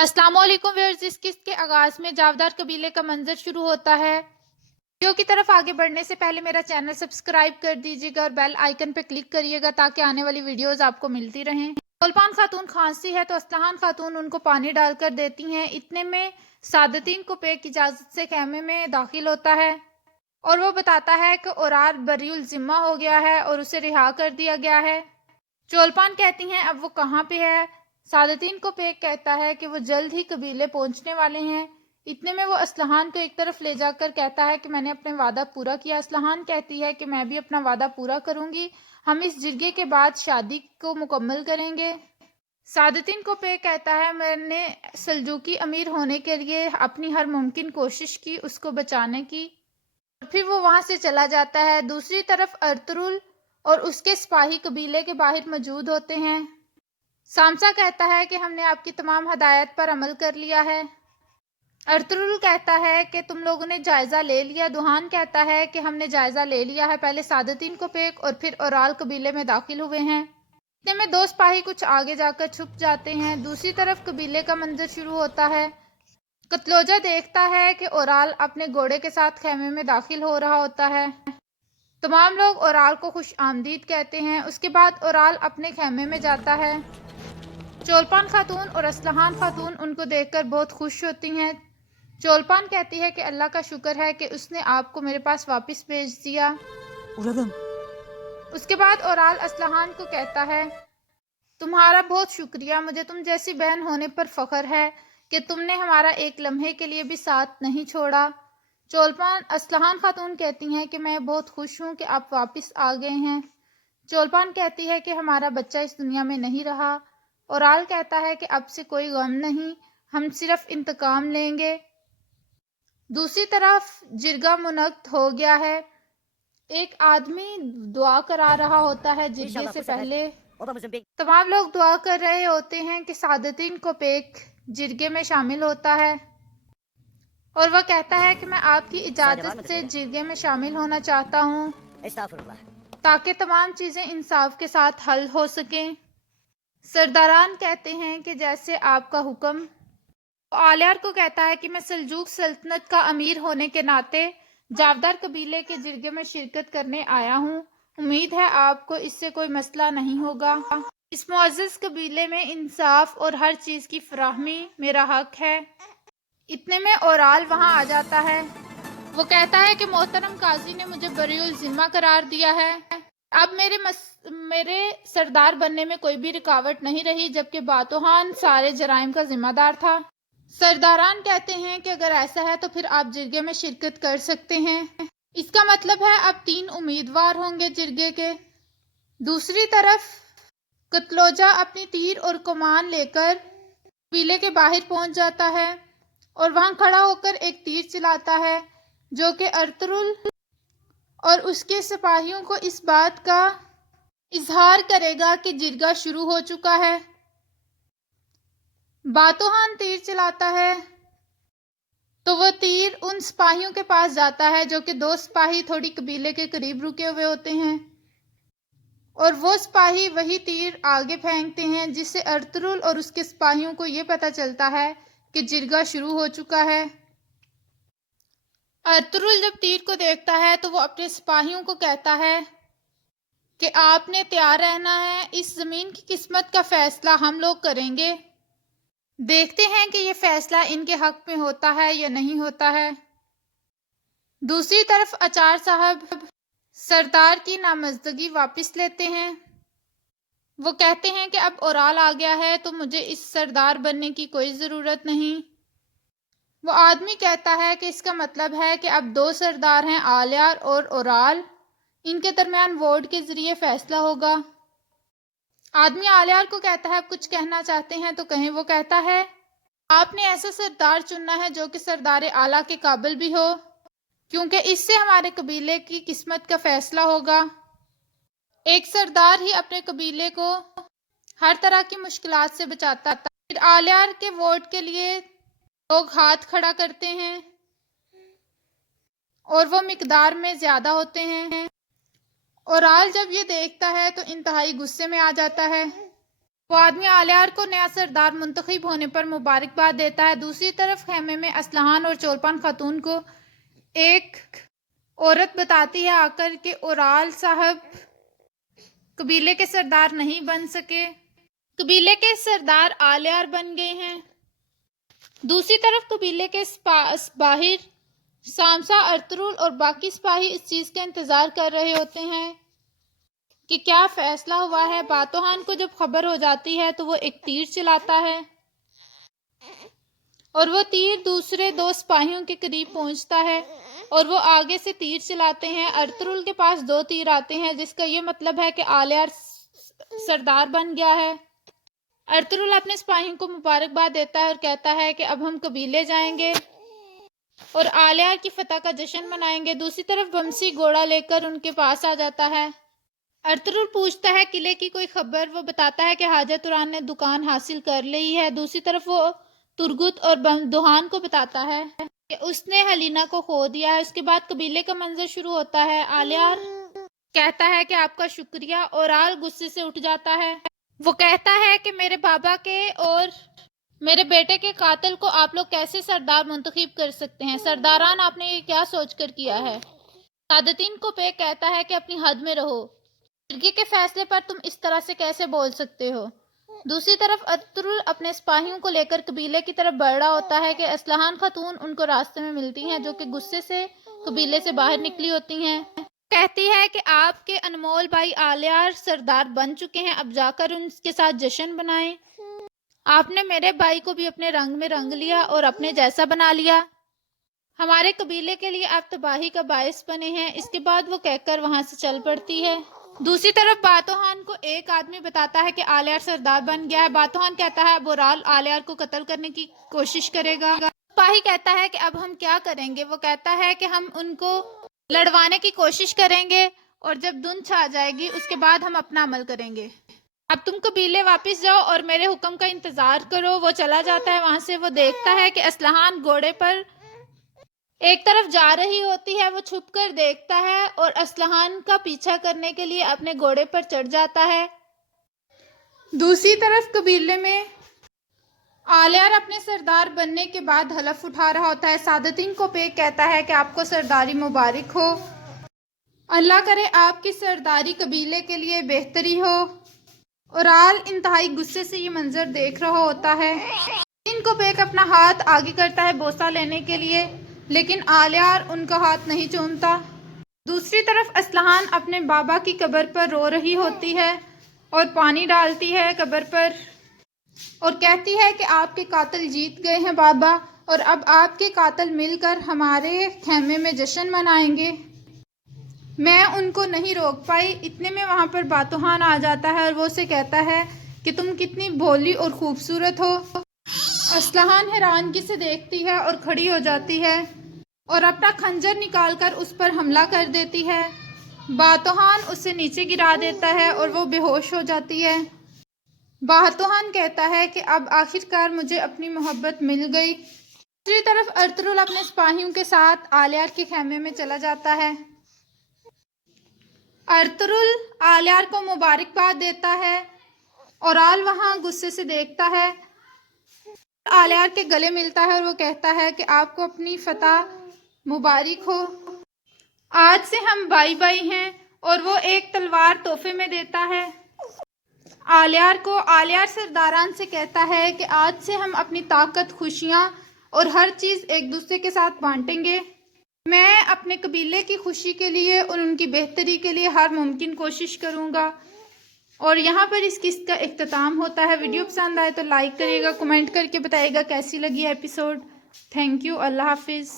अस्सलाम वालेकुम व्यूअर्स। इस किस्त के आगाज में जावदार कबीले का मंजर शुरू होता है। वीडियो की तरफ आगे बढ़ने से पहले मेरा चैनल सब्सक्राइब कर दीजिएगा और बेल आइकन पर क्लिक करिएगा ताकि आने वाली वीडियोस आपको मिलती रहें। चोलपान खातून खांसती है तो असलहान खातून उनको पानी डालकर देती हैं। इतने में सादतीन को पेक इजाजत से खेमे में दाखिल होता है और वो बताता है कि ओराल बरीउल जिम्मा हो गया है और उसे रिहा कर दिया गया है। चोलपान कहती हैं अब वो कहाँ पे है। सादतीन को पेक कहता है कि वो जल्द ही कबीले पहुंचने वाले हैं। इतने में वो असलहान को एक तरफ ले जाकर कहता है कि मैंने अपने वादा पूरा किया। असलहान कहती है कि मैं भी अपना वादा पूरा करूंगी, हम इस जिरगे के बाद शादी को मुकम्मल करेंगे। सादतीन को पेक कहता है मैंने सल्जूकी अमीर होने के लिए अपनी हर मुमकिन कोशिश की उसको बचाने की। फिर वो वहां से चला जाता है। दूसरी तरफ अर्तुरुल और उसके सिपाही कबीले के बाहर मौजूद होते हैं। सामसा कहता है कि हमने आपकी तमाम हदायत पर अमल कर लिया है। अर्तुरुल कहता है कि तुम लोगों ने जायजा ले लिया। दुहान कहता है कि हमने जायजा ले लिया है। पहले सादतीन को पेक और फिर ओराल कबीले में दाखिल हुए हैं। इतने में दो सिपाही कुछ आगे जाकर छुप जाते हैं। दूसरी तरफ कबीले का मंजर शुरू होता है। कतलोजा देखता है कि ओराल अपने घोड़े के साथ खेमे में दाखिल हो रहा होता है। तमाम लोग ओराल को खुश आमदीद कहते हैं। उसके बाद ओराल अपने खेमे में जाता है। चोलपान खातून और असलहान खातून उनको देखकर बहुत खुश होती हैं। चोलपान कहती है कि अल्लाह का शुक्र है कि उसने आपको मेरे पास वापस भेज दिया। उसके बाद ओराल असलहान को कहता है तुम्हारा बहुत शुक्रिया, मुझे तुम जैसी बहन होने पर फख्र है कि तुमने हमारा एक लम्हे के लिए भी साथ नहीं छोड़ा। चोलपान असलहान खातून कहती हैं कि मैं बहुत खुश हूँ कि आप वापस आ गए हैं। चोलपान कहती है कि हमारा बच्चा इस दुनिया में नहीं रहा। ओराल कहता है कि अब से कोई गम नहीं, हम सिर्फ इंतकाम लेंगे। दूसरी तरफ जिरगा मुनक्कद हो गया है। एक आदमी दुआ करा रहा होता है जिरगे से पहले। तमाम लोग दुआ कर रहे होते हैं कि सादतीन को पेक जिरगे में शामिल होता है और वह कहता है कि मैं आपकी इजाजत से जिरगे में शामिल होना चाहता हूँ ताकि तमाम चीजें इंसाफ के साथ हल हो सकें। सरदारान कहते हैं कि जैसे आपका हुक्म। आलियार को कहता है कि मैं सल्जूक सल्तनत का अमीर होने के नाते जावदार कबीले के जिरगे में शिरकत करने आया हूँ। उम्मीद है आपको इससे कोई मसला नहीं होगा। इस मुअज़्ज़ज़ कबीले में इंसाफ और हर चीज की फराहमी मेरा हक है। इतने में ओराल वहां आ जाता है। वो कहता है कि मोहतरम काजी ने मुझे बरीउल जिम्मा करार दिया है। अब मेरे सरदार बनने में कोई भी रुकावट नहीं रही, जबकि बातोहान सारे जराइम का जिम्मेदार था। सरदारान कहते हैं कि अगर ऐसा है तो फिर आप जिरगे में शिरकत कर सकते हैं। इसका मतलब है अब 3 उम्मीदवार होंगे जिरगे के। दूसरी तरफ कतलोजा अपनी तीर और कमान लेकर कबीले के बाहर पहुंच जाता है और वहां खड़ा होकर एक तीर चलाता है जो कि अर्तुरुल और उसके सिपाहियों को इस बात का इजहार करेगा कि जिरगा शुरू हो चुका है। बातोहान तीर चलाता है तो वह तीर उन सिपाहियों के पास जाता है जो कि 2 सिपाही थोड़ी कबीले के करीब रुके हुए होते हैं और वो सिपाही वही तीर आगे फेंकते हैं, जिससे अर्तुरुल और उसके सिपाहियों को यह पता चलता है कि जिरगा शुरू हो चुका है। अर्तुरुल जब तीर को देखता है तो वो अपने सिपाहियों को कहता है कि आपने तैयार रहना है, इस जमीन की किस्मत का फैसला हम लोग करेंगे। देखते हैं कि ये फैसला इनके हक में होता है या नहीं होता है। दूसरी तरफ आचार साहब सरदार की नामजदगी वापस लेते हैं। वो कहते हैं कि अब ओराल आ गया है तो मुझे इस सरदार बनने की कोई ज़रूरत नहीं। वो आदमी कहता है कि इसका मतलब है कि अब 2 सरदार हैं, आलियार और ओराल। इनके दरमियान वोट के जरिए फैसला होगा। आदमी आलियार को कहता है आप कुछ कहना चाहते हैं तो कहें। वो कहता है आपने ऐसा सरदार चुनना है जो कि सरदार आला के काबिल भी हो, क्योंकि इससे हमारे कबीले की किस्मत का फैसला होगा। एक सरदार ही अपने कबीले को हर तरह की मुश्किलात से बचाता था। फिर आलियार के वोट के लिए लोग हाथ खड़ा करते हैं और वो मिकदार में ज्यादा होते हैं। ओराल जब ये देखता है तो इंतहाई गुस्से में आ जाता है। وہ آدمی آلیار کو نیا سردار منتخب ہونے پر مبارکباد دیتا ہے۔ دوسری طرف خیمے میں اسلحان اور چولپان خاتون کو ایک عورت بتاتی ہے آ کر کہ اورال صاحب قبیلے کے سردار نہیں بن سکے، قبیلے کے سردار آلیار بن گئے ہیں۔ دوسری طرف قبیلے کے سپاہی سامسا، ارطغرل اور باقی سپاہی اس چیز کا انتظار کر رہے ہوتے ہیں کہ کیا فیصلہ ہوا ہے۔ باتوحان کو جب خبر ہو جاتی ہے تو وہ ایک تیر چلاتا ہے اور وہ تیر دوسرے دو سپاہیوں کے قریب پہنچتا ہے اور وہ آگے سے تیر چلاتے ہیں۔ ارطغرل کے پاس 2 تیر آتے ہیں، جس کا یہ مطلب ہے کہ آلیار سردار بن گیا ہے۔ ارطغرل اپنے سپاہیوں کو مبارکباد دیتا ہے اور کہتا ہے کہ اب ہم قبیلے جائیں گے اور آلیار کی فتح کا جشن منائیں گے۔ دوسری طرف بمسی گھوڑا لے کر ان کے پاس آ جاتا ہے۔ ارطغرل پوچھتا ہے قلعے کی کوئی خبر، وہ بتاتا ہے کہ حاجہ توران نے دکان حاصل کر لی ہے۔ دوسری طرف وہ ترگت اور بمدحان کو بتاتا ہے کہ اس نے ہلینا کو کھو دیا ہے۔ اس کے بعد قبیلے کا منظر شروع ہوتا ہے۔ آلیار کہتا ہے کہ آپ کا شکریہ۔ اورال غصے سے اٹھ جاتا ہے۔ وہ کہتا ہے کہ میرے بابا کے اور میرے بیٹے کے قاتل کو آپ لوگ کیسے سردار منتخب کر سکتے ہیں؟ سرداران، آپ نے یہ کیا سوچ کر کیا ہے؟ سعادتین کو پیک کہتا ہے کہ اپنی حد میں رہو، فرقے کے فیصلے پر تم اس طرح سے کیسے بول سکتے ہو؟ دوسری طرف ارطغرل اپنے سپاہیوں کو لے کر قبیلے کی طرف بڑھ رہا ہوتا ہے کہ اسلحان خاتون ان کو راستے میں ملتی ہیں، جو کہ غصے سے قبیلے سے باہر نکلی ہوتی ہیں۔ کہتی ہے کہ آپ کے انمول بھائی آلیار سردار بن چکے ہیں، اب جا کر ان کے ساتھ جشن بنائیں۔ آپ نے میرے بھائی کو بھی اپنے رنگ میں رنگ لیا اور اپنے جیسا بنا لیا۔ ہمارے قبیلے کے لیے آپ تباہی کا باعث بنے ہیں۔ اس کے بعد وہ کہہ کر وہاں سے چل پڑتی ہے۔ دوسری طرف باتوحان کو ایک آدمی بتاتا ہے کہ آلیار سردار بن گیا ہے۔ باتوحان کہتا ہے اب اورال آلیار کو قتل کرنے کی کوشش کرے گا۔ سپاہی کہتا ہے کہ اب ہم کیا کریں گے؟ وہ کہتا ہے کہ ہم ان کو لڑوانے کی کوشش کریں گے اور جب دھند چھا جائے گی اس کے بعد ہم اپنا عمل کریں گے۔ اب تم قبیلے واپس جاؤ اور میرے حکم کا انتظار کرو۔ وہ چلا جاتا ہے۔ وہاں سے وہ دیکھتا ہے کہ اسلحان گھوڑے پر ایک طرف جا رہی ہوتی ہے۔ وہ چھپ کر دیکھتا ہے اور اسلحان کا پیچھا کرنے کے لیے اپنے گھوڑے پر چڑھ جاتا ہے۔ دوسری طرف قبیلے میں آلیار اپنے سردار بننے کے بعد حلف اٹھا رہا ہوتا ہے۔ سعادتین کو پیک کہتا ہے کہ آپ کو سرداری مبارک ہو، اللہ کرے آپ کی سرداری قبیلے کے لیے بہتری ہو۔ اورال انتہائی غصے سے یہ منظر دیکھ رہا ہوتا ہے۔ سعادتین کو پیک اپنا ہاتھ آگے کرتا ہے بوسہ لینے کے لیے، لیکن آلیار ان کا ہاتھ نہیں چومتا۔ دوسری طرف اسلحان اپنے بابا کی قبر پر رو رہی ہوتی ہے اور پانی ڈالتی ہے قبر پر اور کہتی ہے کہ آپ کے قاتل جیت گئے ہیں بابا، اور اب آپ کے قاتل مل کر ہمارے خیمے میں جشن منائیں گے۔ میں ان کو نہیں روک پائی۔ اتنے میں وہاں پر باتوحان آ جاتا ہے اور وہ اسے کہتا ہے کہ تم کتنی بھولی اور خوبصورت ہو۔ اسلحان حیرانگی سے دیکھتی ہے اور کھڑی ہو جاتی ہے اور اپنا خنجر نکال کر اس پر حملہ کر دیتی ہے۔ باتوحان اسے نیچے گرا دیتا ہے اور وہ بے ہوش ہو جاتی ہے۔ باتوحان کہتا ہے کہ اب آخرکار مجھے اپنی محبت مل گئی۔ دوسری طرف ارطغرل اپنے سپاہیوں کے ساتھ آلیار کے خیمے میں چلا جاتا ہے۔ ارطغرل آلیار کو مبارکباد دیتا ہے۔ اورال وہاں غصے سے دیکھتا ہے، آلیار کے گلے ملتا ہے اور وہ کہتا ہے کہ آپ کو اپنی فتح مبارک ہو، آج سے ہم بھائی بھائی ہیں، اور وہ ایک تلوار تحفے میں دیتا ہے آلیار کو۔ آلیار سرداران سے کہتا ہے کہ آج سے ہم اپنی طاقت، خوشیاں اور ہر چیز ایک دوسرے کے ساتھ بانٹیں گے۔ میں اپنے قبیلے کی خوشی کے لیے اور ان کی بہتری کے لیے ہر ممکن کوشش کروں گا۔ اور یہاں پر اس قسط کا اختتام ہوتا ہے۔ ویڈیو پسند آئے تو لائک کریے گا، کمنٹ کر کے بتائیے گا کیسی لگی ایپیسوڈ۔ تھینک یو، اللہ حافظ۔